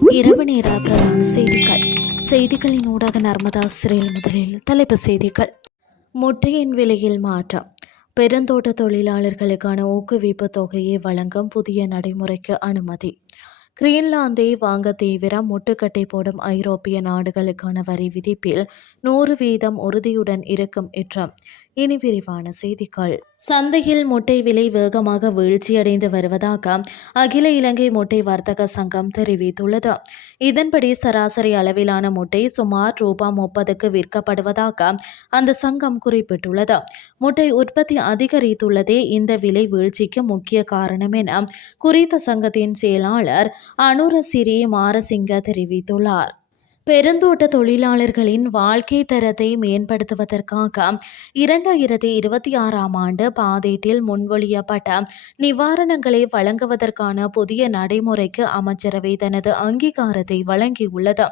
இரவு நேர பிரதான செய்திகள். செய்திகளின் ஊடாக நர்மதா சிறையில் முதலில் தலைப்பு செய்திகள். முட்டையின் விலையில் மாற்றம். பெருந்தோட்ட தொழிலாளர்களுக்கான ஊக்குவிப்பு தொகையை வழங்கும் புதிய நடைமுறைக்கு அனுமதி. கிரீன்லாந்தை வாங்க தீவிரம் முட்டுக்கட்டை போடும் ஐரோப்பிய நாடுகளுக்கான வரி விதிப்பில் நூறு வீதம் உறுதியுடன் இருக்கும் இற்றம். இனி விரிவான செய்திகள். சந்தையில் முட்டை விலை வேகமாக வீழ்ச்சியடைந்து வருவதாக அகில இலங்கை முட்டை வர்த்தக சங்கம் தெரிவித்துள்ளது. இதன்படி சராசரி அளவிலான முட்டை சுமார் ரூபா முப்பதுக்கு விற்கப்படுவதாக அந்த சங்கம் குறிப்பிட்டுள்ளது. முட்டை உற்பத்தி அதிகரித்துள்ளதே இந்த விலை வீழ்ச்சிக்கு முக்கிய காரணம் என குறித்த சங்கத்தின் செயலாளர் அனுரசிறி மாரசிங்க தெரிவித்துள்ளார். பெருந்தோட்ட தொழிலாளர்களின் வாழ்க்கை தரத்தை மேம்படுத்துவதற்காக இரண்டாயிரத்தி இருபத்தி ஆறாம் ஆண்டு பாதேட்டில் முன்மொழியப்பட்ட நிவாரணங்களை வழங்குவதற்கான புதிய நடைமுறைக்கு அமைச்சரவை தனது அங்கீகாரத்தை வழங்கியுள்ளது.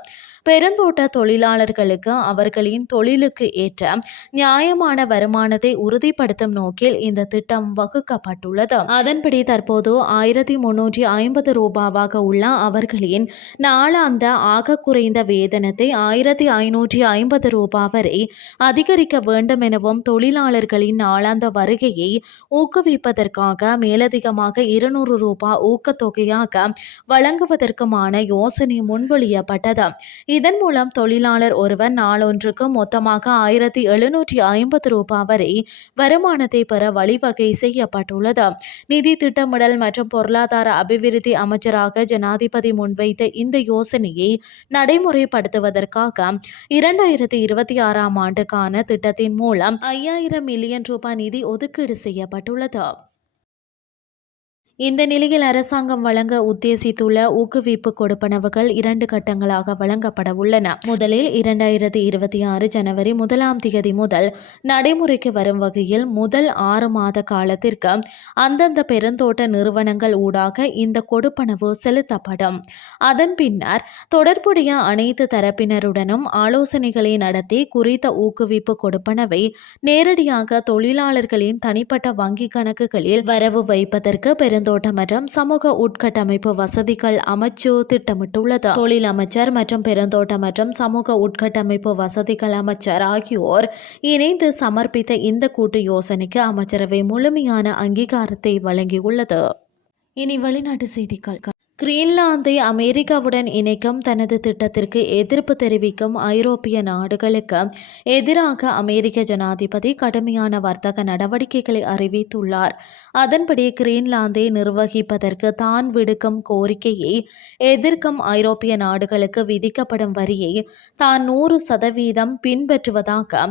பெருந்தோட்ட தொழிலாளர்களுக்கு அவர்களின் தொழிலுக்கு ஏற்ற நியாயமான வருமானத்தை உறுதிப்படுத்தும் நோக்கில் இந்த திட்டம் வகுக்கப்பட்டுள்ளது. அதன்படி தற்போது ஆயிரத்தி முன்னூற்றி ஐம்பது ரூபாவாக உள்ள அவர்களின் நாளாந்த ஆக குறைந்த வேதனத்தை ஆயிரத்தி ஐநூற்றி ஐம்பது ரூபாய் வரை அதிகரிக்க வேண்டும் எனவும் தொழிலாளர்களின் நாளாந்த வருகையை ஊக்குவிப்பதற்காக மேலதிகமாக இருநூறு ரூபாய் ஊக்கத்தொகையாக வழங்குவதற்குமான யோசனை முன்மொழியப்பட்டது இதன் மூலம் தொழிலாளர் ஒருவர் நாளொன்றுக்கு மொத்தமாக ஆயிரத்தி எழுநூற்றி ஐம்பது ரூபாய் வரை வருமானத்தை பெற வழிவகை செய்யப்பட்டுள்ளது. நிதி திட்டமிடல் மற்றும் பொருளாதார அபிவிருத்தி அமைச்சராக ஜனாதிபதி முன்வைத்த இந்த யோசனையை நடைமுறைப்படுத்துவதற்காக இரண்டாயிரத்தி இருபத்தி ஆறாம் ஆண்டுக்கான திட்டத்தின் மூலம் ஐயாயிரம் மில்லியன் ரூபாய் நிதி ஒதுக்கீடு செய்யப்பட்டுள்ளது. இந்த நிலையில் அரசாங்கம் வழங்க உத்தேசித்துள்ள ஊக்குவிப்பு கொடுப்பனவுகள் இரண்டு கட்டங்களாக வழங்கப்பட உள்ளன முதலில் இரண்டாயிரத்தி இருபத்தி ஆறு ஜனவரி முதலாம் தேதி முதல் நடைமுறைக்கு வரும் வகையில் முதல் ஆறு மாத காலத்திற்கு அந்தந்த பெருந்தோட்ட நிறுவனங்கள் ஊடாக இந்த கொடுப்பனவு செலுத்தப்படும். அதன் பின்னர் தொடர்புடைய அனைத்து தரப்பினருடனும் ஆலோசனைகளை நடத்தி குறித்த ஊக்குவிப்பு கொடுப்பனவை நேரடியாக தொழிலாளர்களின் தனிப்பட்ட வங்கி கணக்குகளில் வரவு வைப்பதற்கு பெருந்தோட்ட மற்றும் சமூக உட்கட்டமைப்பு வசதிகள் அமைச்சு திட்டமிட்டுள்ளது. தொழில் அமைச்சர் மற்றும் பெருந்தோட்ட மற்றும் சமூக உட்கட்டமைப்பு வசதிகள் அமைச்சர் ஆகியோர் இணைந்து சமர்ப்பித்த இந்த கூட்டு யோசனைக்கு அமைச்சரவை முழுமையான அங்கீகாரத்தை வழங்கியுள்ளது. இனி வெளிநாட்டு செய்திகள். கிரீன்லாந்தை அமெரிக்காவுடன் இணைக்கும் தனது திட்டத்திற்கு எதிர்ப்பு தெரிவிக்கும் ஐரோப்பிய நாடுகளுக்கு எதிராக அமெரிக்க ஜனாதிபதி கடுமையான வர்த்தக நடவடிக்கைகளை அறிவித்துள்ளார். அதன்படி கிரீன்லாந்தை நிர்வகிப்பதற்கு தான் விடுக்கும் கோரிக்கையை எதிர்க்கும் ஐரோப்பிய நாடுகளுக்கு விதிக்கப்படும் வரியை தான் நூறு சதவீதம் பின்பற்றுவதாக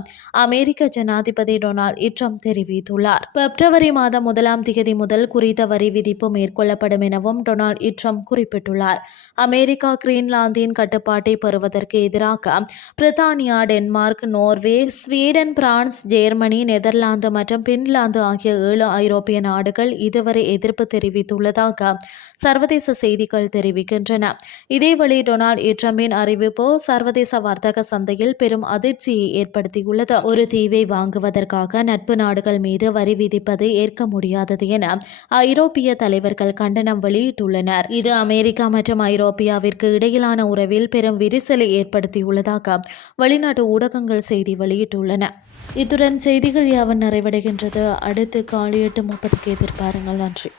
அமெரிக்க ஜனாதிபதி டொனால்ட் ட்ரம்ப் தெரிவித்துள்ளார். பிப்ரவரி மாதம் முதலாம் தேதி முதல் குறித்த வரி விதிப்பு மேற்கொள்ளப்படும் எனவும் டொனால்ட் ட்ரம்ப் குறிப்பிட்டுள்ளார். அமெரிக்கா கிரீன்லாந்தின் கட்டுப்பாட்டை பெறுவதற்கு எதிராக பிரித்தானியா Denmark Norway Sweden France Germany Netherlands மற்றும் பின்லாந்து ஆகிய ஏழு ஐரோப்பிய நாடுகள் இதுவரை எதிர்ப்பு தெரிவித்துள்ளதாக சர்வதேச செய்திகள் தெரிவிக்கின்றன. இதேவழி டொனால்ட் ட்ரம்பின் அறிவிப்பு சர்வதேச வர்த்தக சந்தையில் பெரும் அதிர்ச்சியை ஏற்படுத்தியுள்ளது. ஒரு தீவை வாங்குவதற்காக நட்பு நாடுகள் மீது வரி விதிப்பது ஏற்க முடியாதது என ஐரோப்பிய தலைவர்கள் கண்டனம் வெளியிட்டுள்ளனர். இது அமெரிக்கா மற்றும் ஐரோப்பியாவிற்கு இடையிலான உறவில் பெரும் விரிசலை ஏற்படுத்தியுள்ளதாக வெளிநாட்டு ஊடகங்கள் செய்தி வெளியிட்டுள்ளன. இத்துடன் செய்திகள் யாவன் நிறைவடைகின்றது. அடுத்து காலை எட்டு முப்பதுக்கு எதிர்பாருங்கள். நன்றி.